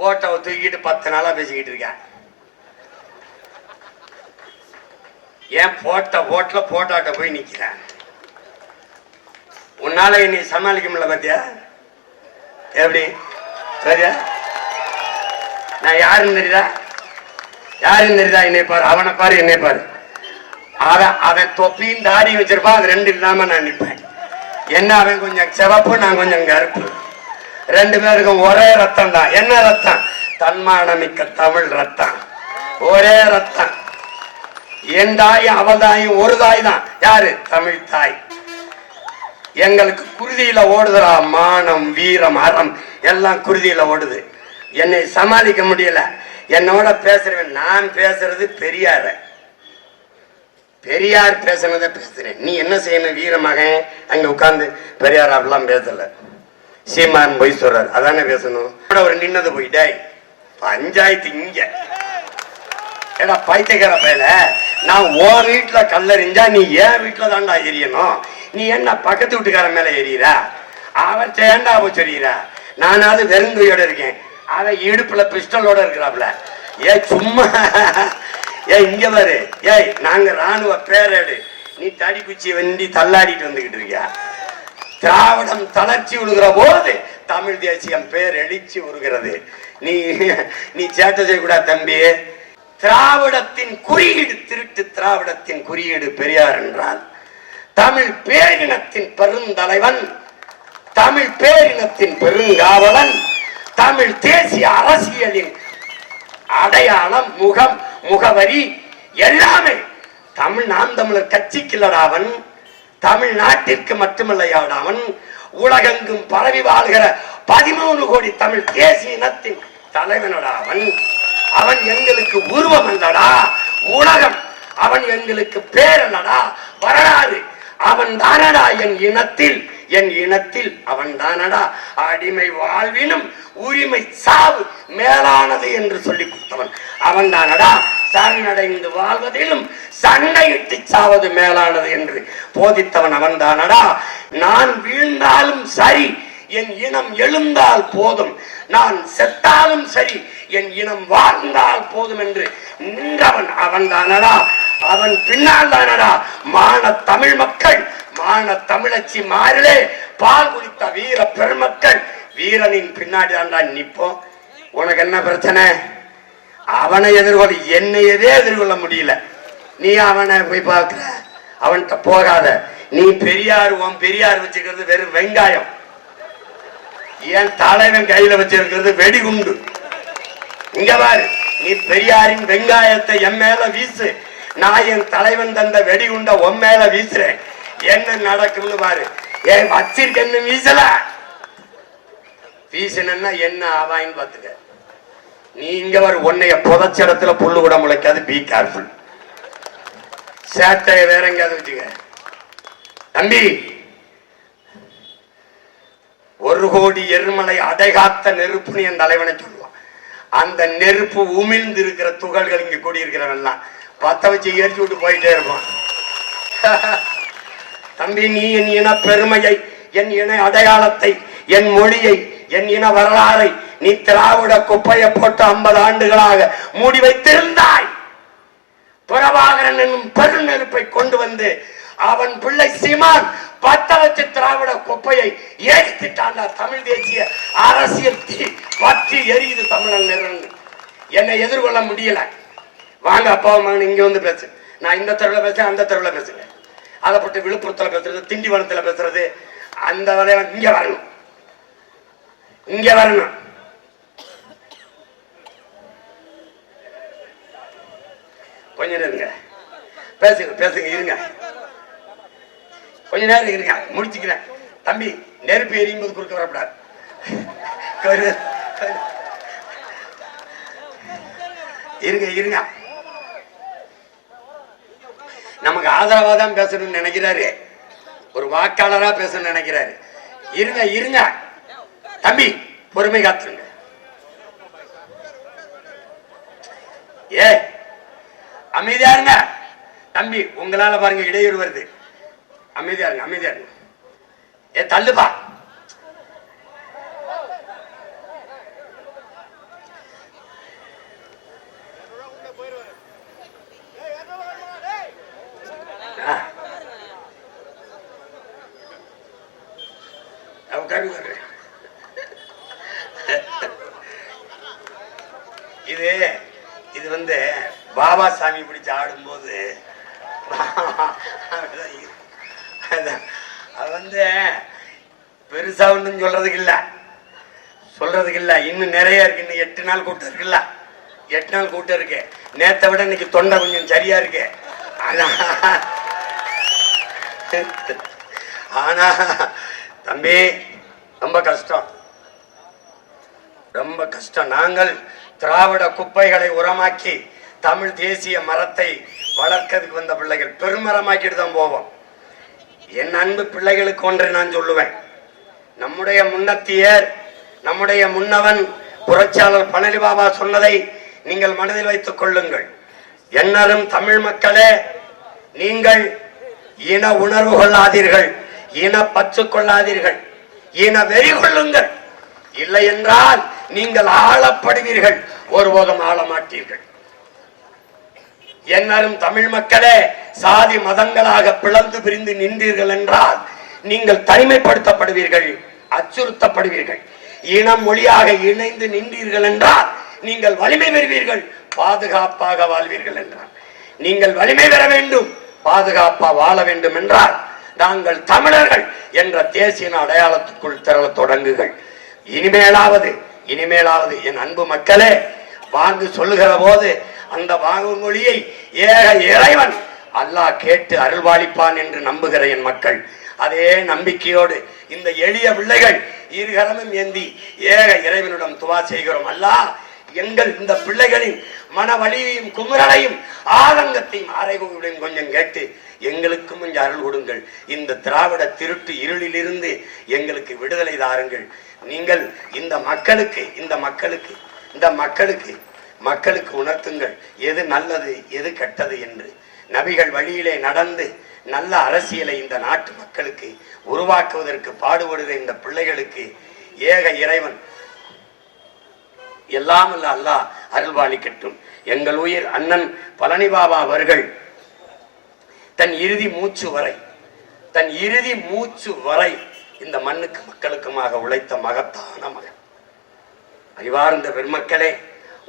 போட்டோவை தூக்கிட்டு 10 நாளா பேசிக்கிட்டு இருக்கேன். ஏன் போட்டாட்ட போய் நிக்கிறேன். உன்னால என்னை சமாளிக்க முடியல பாத்தியா? எப்படி சரியா? நான் யாருன்னு தெரியுதா? என்னை பாரு, அவனை பாரு, என்னை பாரு. அவன் தொப்பியும் தாடி வச்சிருப்பான், அது 2 இல்லாம நான் நிற்பேன். என்ன அவன் கொஞ்சம் சிவப்பு, நான் கொஞ்சம் கருப்பு. 2 பேருக்கும் ஒரே ரத்தம் தான். என்ன ரத்தம்? தன்மானமிக்க தமிழ் ரத்தம். ஒரே ரத்தம். என் தாயும் அவள் தாயும் ஒரு தாய் தான். யாரு? தமிழ் தாய். எங்களுக்கு குருதியில ஓடுதுடா. மானம், வீரம், அறம் எல்லாம் குருதியில ஓடுது. என்னை சமாளிக்க முடியல. என்னோட பேசுறேன். நான் பேசுறது பெரியார் பேசுனதை பேசுறேன். நீ என்ன செய்யணும்? வீரமகன் அங்க உட்கார்ந்து பெரியார் அப்படிலாம் பேசல. சீமான் போய் சொல்றாரு, அதானே பேசணும். ஒரு நின்னது போயிட்டே பஞ்சாயத்து இங்க. ஏடா பைத்தியக்கார பையல, நான் ஓ வீட்டுல கல்லறிஞ்சா நீ ஏன் வீட்டுல தாண்டா எரியணும்? நீ என்ன பக்கத்து வீட்டுக்கார மேல எரியறா? அவன் சேண்டா போச்சுறா. நானாவது வெறுங்கையோட இருக்கேன், அவன் இடுப்புல பிஸ்டலோட இருக்கிறாப்ல. சும்மா இங்க பாரு. நாங்க ராணுவ பேரேடு, நீ தடி குச்சி வண்டி தள்ளாடிட்டு வந்துகிட்டு இருக்கியா? திராவிடம் தளர்ச்சி விடுகிற போது தமிழ் தேசியம் பேர் எழுச்சி விடுகிறது. நீ சேட்டை செய்யக்கூடாது தம்பி. திராவிடத்தின் குறியீடு திருட்டு. திராவிடத்தின் குறியீடு பெரியார் என்றால் தமிழ் பேரினத்தின் பெருந்தலைவன், தமிழ் பேரினத்தின் பெருங்காவலன், தமிழ் தேசிய அரசியலின் அடையாளம், முகம், முகவரி எல்லாமே தமிழ். நாம் தமிழர் கட்சிக்குள்ளடாவன், தமிழ்நாட்டிற்கு மட்டுமல்லையாடாவன், உலகெங்கும் பரவி வாழ்கிற 13 கோடி தமிழ் தேசிய இனத்தின் தலைவனடாவன். அவன் எங்களுக்கு உருவம் அல்லடா, உலகம். அவன் எங்களுக்கு பேரல்லடா, வரலாறு. அவன் தானடா என் இனத்தில் அவன் தானடா அடிமை வாழ்வினும் உரிமை சாவு மேலானது என்று சொல்லிக் கொடுத்தவன் அவன் தானடா. சரணடைந்து வாழ்வதிலும் சண்டையிட்டு சாவது மேலானது என்று போதித்தவன் அவன் தானடா. நான் வீழ்ந்தாலும் சரி, என் இனம் எழுந்தால் போதும், நான் செத்தாலும் சரி, என் இனம் வாழ்ந்தால் போதும் என்று நின்றவன் அவன் தானடா. அவன் பின்னால் தானடா மான தமிழ் மக்கள், மான தமிழச்சி மாறிலே பால் குடித்த வீர பெருமக்கள். வீரனின் பின்னாடி தான்டா நிப்போம். உனக்கு என்ன பிரச்சனை? அவனை எதிர்கொள்ள, என்னையதே எதிர்கொள்ள முடியல. நீ அவனை போய் பார்க்கிற, அவன்கிட்ட போகாத. நீ பெரியார், உன் பெரியார் வச்சுக்கிறது வெறும் வெங்காயம். என் தலைவன் கையில வச்சிருக்கிறது வெடிகுண்டு. இங்க பாரு, நீ பெரியாரின் வெங்காயத்தை என் மேல வீசு, நான் என் தலைவன் தந்த வெடிகுண்ட உன் மேல வீசுறேன். என்ன நடக்கும்னு பாரு. ஏன் வச்சிருக்கன்னு வீசல, வீசினா என்ன ஆவாயின்னு பாத்துக்க. நீ இங்க வர, உன்னைய புதைச்ச இடத்துல புல்லு கூட முளைக்காது. Be careful. சேட்டைய வேற எங்கேயாவது வச்சுக்க தம்பி. 1 கோடி எருமலை அடைகாத்த நெருப்புன்னு என் தலைவனை சொல்லுவான். அந்த நெருப்பு உமிழ்ந்து இருக்கிற துகள்கள் இங்க கூடியிருக்கிறவெல்லாம் பத்த வச்சு எரிச்சு விட்டு போயிட்டே இருப்பான். தம்பி, நீ என் இன பெருமையை, என் இன அடையாளத்தை, என் மொழியை, என் இன வரலாறை நீ திராவிட குப்பையை போட்டு 50 ஆண்டுகளாக மூடி வைத்திருந்தாய். பிரபாகரன் என்னும் பெருநெருப்பை கொண்டு வந்து அவன் பிள்ளை சீமான் பத்த வச்சு திராவிட குப்பையை எரித்துட்டாண்டா. தமிழ் தேசிய அரசியல் தீ பற்றி எரியுது தமிழன் நிறந்து. என்னை எதிர்கொள்ள முடியல. வாங்க அப்பா மகன் இங்க வந்து பேசு. நான் இந்த தெருவில் பேசுறேன், அந்த தெருவில் பேசுறேன். அதை பற்றி விழுப்புரத்துல பேசுறது, திண்டிவனத்துல பேசுறது, அந்த வகையில இங்க வரணும், இங்க வரணும். கொஞ்ச நேரம் இருங்க, பேசுங்க இருங்க, கொஞ்ச நேரம் இருங்க, முடிச்சுக்கிறேன். தம்பி, நெருப்பு எரியும் போது குறுக்க வரக்கூடாது. இருங்க, நமக்கு ஆதரவா தான் பேசணும்னு நினைக்கிறாரு, ஒரு வாக்காளரா பேசணும்னு நினைக்கிறாரு. இருங்க தம்பி, பொறுமை காத்துருங்க. அமைதியா இருங்க தம்பி. உங்களால பாருங்க இடையூறு வருது. அமைதியா இருங்க. தள்ளுப்பா. தருவாரு. இது இது வந்து பாபா சாமி பிடிச்சு ஆடும்போது அது வந்து பெருசா ஒன்றும் சொல்றதுக்கு இல்ல இன்னும் நிறைய இருக்கு. இன்னும் 8 நாள் கூட்டம் இருக்குல்ல, 8 நாள் கூட்டம் இருக்கு. நேத்தை விட இன்னைக்கு தொண்டை கொஞ்சம் சரியா இருக்கு. ஆனா தம்பி ரொம்ப கஷ்டம், ரொம்ப கஷ்டம். நாங்கள் திராவிட குப்பைகளை உரமாக்கி தமிழ் தேசிய மரத்தை வளர்க்கிறதுக்கு வந்த பிள்ளைகள் பெருமரமாக்கிட்டு தான் போவோம். என் அன்பு பிள்ளைகளுக்கு ஒன்றை நான் சொல்லுவேன். நம்முடைய முன்னத்தியர், நம்முடைய முன்னவன் புரட்சியாளர் பழனி பாபா சொன்னதை நீங்கள் மனதில் வைத்துக் கொள்ளுங்கள். என்னாலும் தமிழ் மக்களே, நீங்கள் இன உணர்வு கொள்ளாதீர்கள், இன பற்று கொள்ளாதீர்கள், இன வெறி கொள்ளுங்கள். இல்லை என்றால் நீங்கள் ஆளப்படுவீர்கள், ஒருபோதும் ஆள மாட்டீர்கள். என்னாலும் தமிழ் மக்களே, சாதி மதங்களாக பிளந்து பிரிந்து நின்றீர்கள் என்றால் நீங்கள் தனிமைப்படுத்தப்படுவீர்கள், அச்சுறுத்தப்படுவீர்கள். இனம் மொழியாக இணைந்து நின்றீர்கள் என்றால் நீங்கள் வலிமை பெறுவீர்கள், பாதுகாப்பாக வாழ்வீர்கள் என்றால். நீங்கள் வலிமை பெற வேண்டும், பாதுகாப்பா வாழ வேண்டும் என்றால் நாங்கள் தமிழர்கள் என்ற தேசிய அடையாளத்துக்குள் திரள தொடங்குகள். இனிமேலாவது என் அன்பு மக்களே, வாங்கு சொல்லுகிற போது அந்த வாங்கு மொழியை ஏக இறைவன் அல்லாஹ் கேட்டு அருள்வாளிப்பான் என்று நம்புகிற என் மக்கள், அதே நம்பிக்கையோடு இந்த எளிய பிள்ளைகள் இருகரமும் ஏந்தி ஏக இறைவனிடம் துவா செய்கிறோம். அல்லாஹ் எங்கள் இந்த பிள்ளைகளின் மன வலியையும் குமுறலையும் ஆதங்கத்தையும் அறைகூடையும் கொஞ்சம் கேட்டு எங்களுக்கும் கொஞ்சம் அருள் கொடுங்கள். இந்த திராவிட திருட்டு இருளிலிருந்து எங்களுக்கு விடுதலை தாருங்கள். நீங்கள் இந்த மக்களுக்கு உணர்த்துங்கள் எது நல்லது எது கெட்டது என்று. நபிகள் வழியிலே நடந்து நல்ல அரசியலை இந்த நாட்டு மக்களுக்கு உருவாக்குவதற்கு பாடுபடுகிற இந்த பிள்ளைகளுக்கு ஏக இறைவன் எல்லாம் அல்ல அல்லாஹ் அருள்வாளிக்கட்டும். எங்கள் உயிர் அண்ணன் பழனி பாபா அவர்கள் தன் இறுதி மூச்சு வரை இந்த மண்ணுக்கு மக்களுக்குமாக உழைத்த மகத்தான மகன். அறிவார்ந்த பெருமக்களே,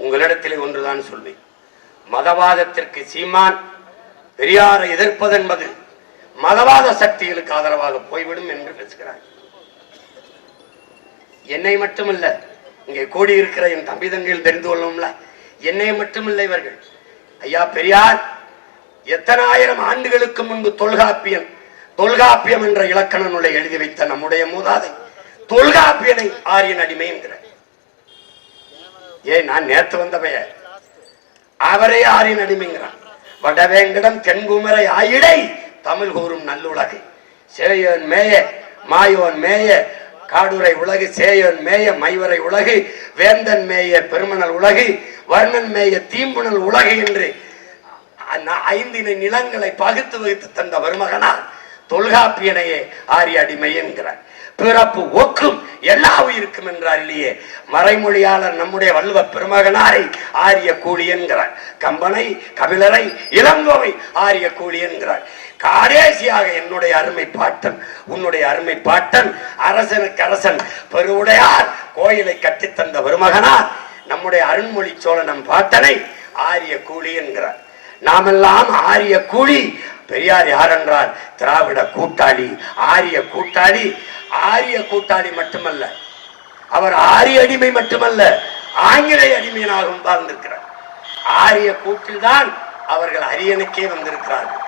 உங்களிடத்திலே ஒன்றுதான் சொல்வேன். மதவாதத்திற்கு சீமான் பெரியாரை எதிர்ப்பது என்பது மதவாத சக்திகளுக்கு ஆதரவாக போய்விடும் என்று பேசுகிறார். என்னை மட்டுமல்ல, இங்கே கூடியிருக்கிற என் தம்பி தங்கையில் தெரிந்து கொள்ளும்ல, என்னை மட்டுமல்ல, இவர்கள் ஐயா பெரியார் எத்தனை ஆயிரம் ஆண்டுகளுக்கு முன்பு தொல்காப்பியம் என்ற இலக்கண நூலை எழுதி வைத்த நம்முடைய மூதாதை தொல்காப்பியனை ஆரியன் அடிமை என்கிறார். நான் நேற்று வந்த பெயர் அவரே ஆரியன் அடிமைங்கிறான். வடவேங்கடம் தென்குமரை ஆயிடை தமிழ் கூறும் நல்லுலகு சேயோன் மேய மாயோன் மேய காடுரை உலகு சேயோன் மேய மைவரை உலகு வேந்தன் மேய பெருமணல் உலகு வர்ணன் மேய தீம்புணல் உலகு என்று 5 நிலங்களை பகுத்து வைத்து தந்த வருமகனார் தொல்காப்பியனையே ஆரிய அடிமை என்கிறார். பிறப்பு ஒக்கும் எல்லா உயிருக்கும் என்றார் இல்லையே. மறைமொழியாளர் நம்முடைய வள்ளுவ பெருமகனாரை ஆரிய கூலி என்கிறார். கம்பனை, கபிலரை, இளங்கோவை ஆரிய கூலி என்கிறார். கடைசியாக என்னுடைய அருமை பாட்டன், உன்னுடைய அருமை பாட்டன், அரசனுக்கு அரசன் பெருவுடையார் கோயிலை கட்டித்தந்த வருமகனார் நம்முடைய அருண்மொழி சோழனம் பாட்டனை ஆரிய கூலி என்கிறார். நாமெல்லாம் ஆரிய கூலி. பெரியார் யார் என்றால் திராவிட கூட்டாளி, ஆரிய கூட்டாளி. ஆரிய கூட்டாளி மட்டுமல்ல, அவர் ஆரிய அடிமை மட்டுமல்ல, ஆங்கிலேய அடிமையினாகவும் வாழ்ந்திருக்கிறார். ஆரிய கூட்டில் தான் அவர்கள் அரியணுக்கே வந்திருக்கிறார்கள்.